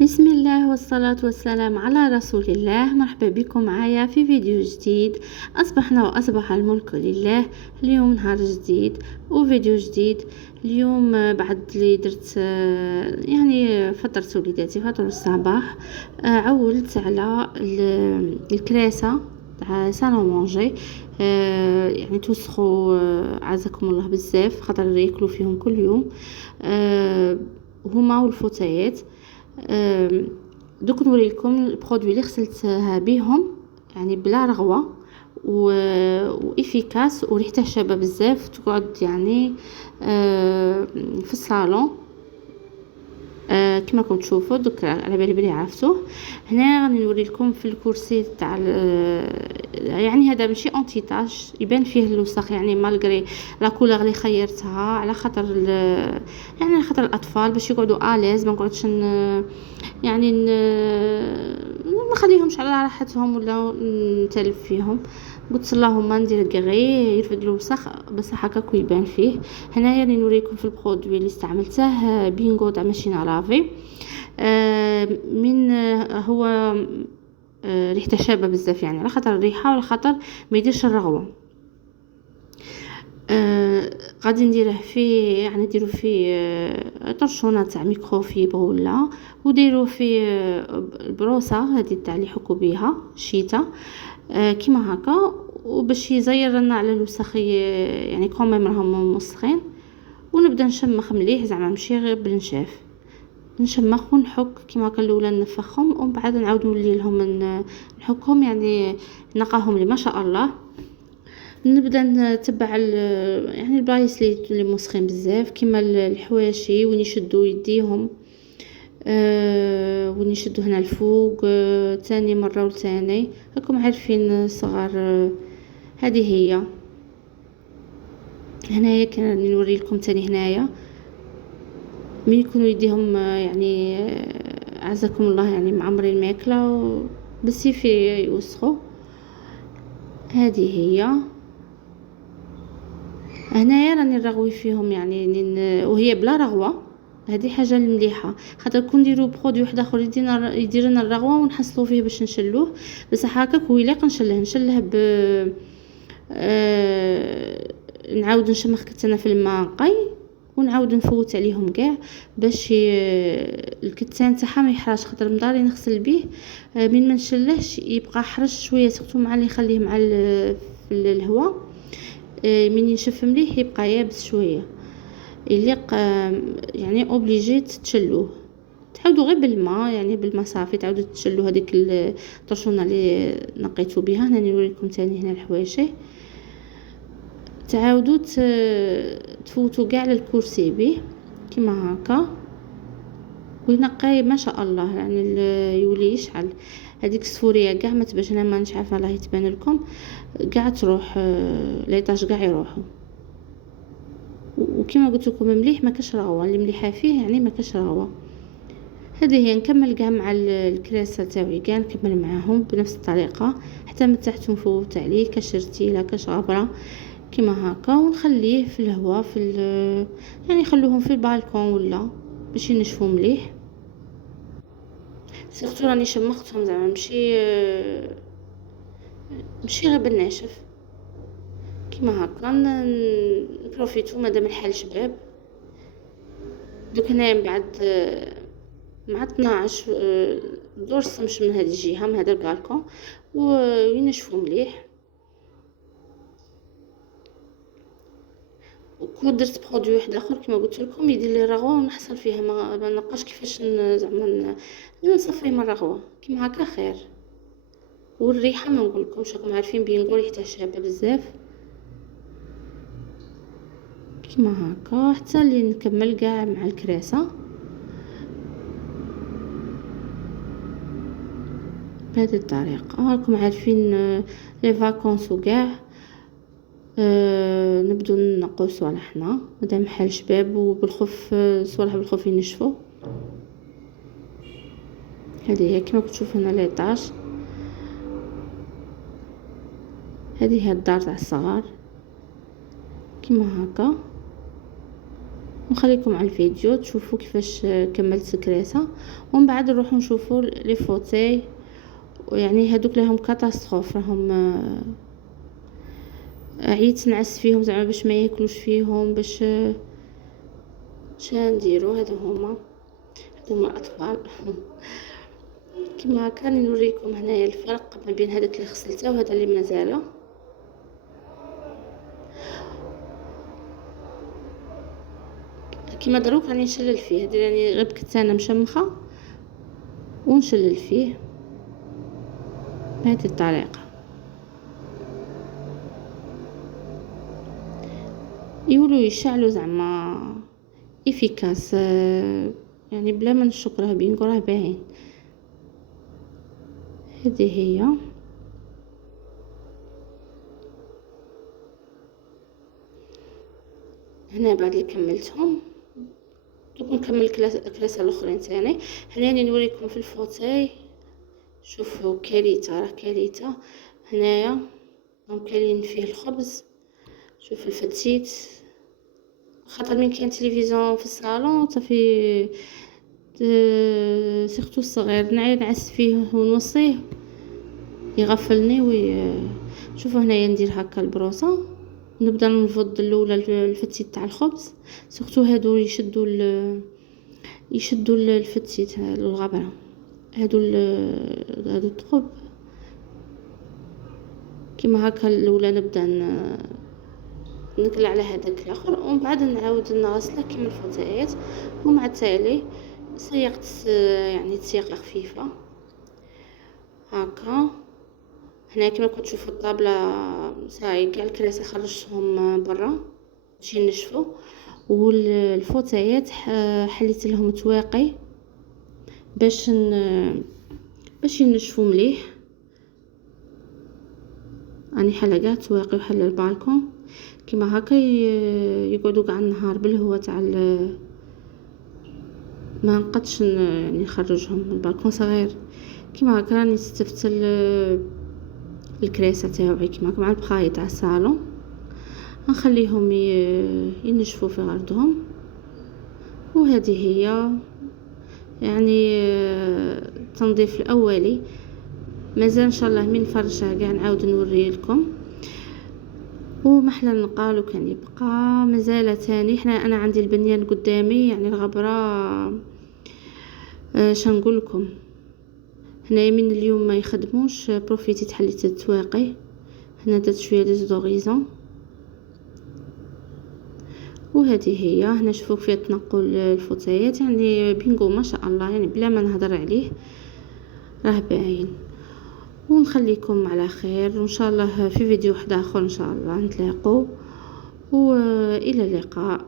بسم الله والصلاة والسلام على رسول الله. مرحبا بكم معايا في فيديو جديد. أصبحنا وأصبح الملك لله. اليوم نهار جديد وفيديو جديد. اليوم بعد اللي درت يعني فطرت وليداتي فطور الصباح، عولت على الكراسة تاع سالون مونجي. يعني توسخوا، عزكم الله بزاف خاطر ياكلوا فيهم كل يوم. هما والفوتايات. دوك نوريلكم البرودوي اللي غسلتها بيهم، يعني بلا رغوه وافيكاس وريحته شابه بزاف، تقعد يعني في الصالون. كما راكم تشوفوا دوك على بالي بلي عرفتوه. هنا غادي نوري لكم في الكرسي تاع يعني هذا ماشي انتي تاش، يبان فيه الوسخ يعني مالغري لا كولور اللي خيرتها على خاطر يعني على خاطر الاطفال باش يقعدوا اليز، ما نقعدش يعني نخليهمش على راحتهم ولا نتلف فيهم. قلت اللهم ندير كغي يرفد الوسخ بس هكاك يبان فيه. هنايا راني نوريكم في البرودوي اللي استعملته، بينغو تاع ماشينه لافي. من هو ريحته شابه بزاف، يعني على خاطر الريحه وعلى خاطر ما يديرش الرغوه. غادي نديره فيه، يعني نديرو فيه طرشونه تاع ميكروفيبر ولا، وديروا فيه البروسه هذه تاع اللي يحكوا بها الشيتا، كيما هكا، وباش يزير لنا على الوسخ يعني كوميم راهم موسخين. ونبدا نشمخ مليح، زعما ماشي غير بالنشاف، نشمخ ونحك كيما هكا. الاولى نفخهم ومن بعد نعاود نولي لهم نحكهم، يعني نقاهم لي ما شاء الله. نبدا نتبع يعني البلايص اللي موسخين بزاف، كيما الحواشي وين يشدوا يديهم، وين يشدوا هنا الفوق، تاني مره وثاني راكم عارفين صغار. هذه هي. هنايا كان نوري لكم تاني هنايا من يكونوا يديهم يعني اعزكم الله يعني معمرين الماكله بس يوسخوا. هذه هي. هنايا راني نرغوي فيهم يعني وهي بلا رغوه. هذه حاجه مليحه خاطر كون نديرو برودوي واحد اخر يدير لنا الرغوه ونحصلوا فيه باش نشلوه، بس هكاك ويلاق نشله ب نعاود نشمخ كتانه في الماء نقي ونعاود نفوت عليهم كاع باش الكتان تاعها ما يحراش، خاطر مداري نغسل به من ما نشلهش يبقى حرش شويه، سورتو مع اللي يخليه مع في الهواء. من ينشف مليح يبقى يابس شويه، يليق يعني اوبليجي تشلوه، تعاودوا غير بالماء، يعني بالماء صافي تعاودوا تشلوا هذيك الطرشونه اللي نقيتوا بها. هنا نوريكم ثاني هنا الحواشي، تعاودوا تفوتوا كاع للكرسي به كيما هكا وينقي ما شاء الله، يعني يولي يشعل. هذيك السفوريه كاع ما تبانش، انا ما نش عارفه الله يتبان لكم كاع تروح ليطاج كاع يروحوا. وكما قلت لكم مليح ما كاش رغوه، اللي مليحه فيه يعني ما كاش رغوه. هذه هي. نكمل كاع مع الكراسه تاعي كاع نكمل معاهم بنفس الطريقه حتى من تحت نفوت عليه كاش رتيله كاش غبره كيما هكا، ونخليه في الهواء يعني خلوهم في البالكون ولا باش ينشفوا مليح. سيرتو راني شمختهم زعما ماشي غير بالناشف كيما هكا. نبروفيتو مادام الحال شباب. دوك هنايا من بعد مع 12 دور السمش من هذه الجهه من هذا البالكون وينشفوا مليح. وكون درت برودوي واحد اخر كما قلت لكم يدير لي الرغوه ونحصل فيها، ما نلقاش كيفاش زعما نصفي من الرغوه كيما هكا خير. والريحه ما نقولكمش، راكم عارفين بينغو ريحتها شابه بزاف كيما هكا. حتى اللي نكمل كاع مع الكراسه بهذه الطريقه. راكم عارفين لي فاكونس وكاع نبدو نقوا صوالحنا مادام حال شباب وبالخوف صوالح بالخوف ينشفوا. هذه هي كما كتشوفوا هنا ليطاج. هذه هي الدار تاع الصغار كيما هكا. ونخليكم على الفيديو تشوفوا كيفاش كملت كراسة. ومن بعد نروحوا نشوفوا لي فوتاي، ويعني هادوك لهم كاتاستروف، راهم عييت نعس فيهم زعما باش ما ياكلوش فيهم، باش نديرو. هادو هما اطفال. كما هكا نوريكم هنايا الفرق ما بين هذاك اللي غسلته وهذا اللي مازال. كما دروك راني نشلل فيه، هادي راني غير بكتانه مشمخه ونشلل فيه بهذه الطريقه. يولوا يشعلوا زعما افيكاس، يعني بلا ما نشك راه بين راه باين. هذه هي. هنا بعد اللي كملتهم دوك نكمل الكراسه الاخرين ثاني. هنا نوريكم في الفوتاي، شوفوا كاريته، راه كاريته هنايا راهم كاين فيه الخبز. شوف الفتيت، خاطر من كاين تلفزيون في الصالون صافي سيرتو الصغير نعيد نعس فيه ونوصيه يغفلني. شوفوا هنايا ندير هكا البروصه، نبدا نفض الاولى الفتيت تاع الخبز، سورتو هادو يشدوا الفتيت الغبره، هادو الطرب. كيما هكا الاولى نبدا نقلع على هذاك الاخر، ومن بعد نعاود نغسله كيما الفوتايات. ومع التالي سيقت يعني تسيقه خفيفه هكا. هنا كما كنتوا تشوفوا الطابله صاي كاع الكراسي خرجتهم برا باش ينشفوا، والفوتايات حليت لهم تواقي باش ينشفوا مليح. راني حله كاع تواقي وحله البالكون كيما هكا يقعدوا كاع النهار بالهواء تاع ما نقدش يعني نخرجهم. البالكون صغير كيما هكا. راني استفت الكراسه تاعي كيما هكا مع البخايط تاع الصالون، نخليهم ينشفوا في غردهم. وهذه هي يعني التنظيف الاولي. مازال ان شاء الله من فرشه كاع نعاود نوري لكم. ومحلى نقالو كان يبقى مازال تاني. انا عندي البنيان قدامي يعني الغبره. شنقول لكم هنايا من اليوم ما يخدموش، بروفيتي تحليت التواقي. هنا درت شويه ديزودوريزون. وهذه هي. هنا شوفوا فيها تنقل الفوتايات يعني بينغو ما شاء الله، يعني بلا ما نهضر عليه راه باين. ونخليكم على خير، وان شاء الله في فيديو واحد اخر ان شاء الله نتلاقوا، والى اللقاء.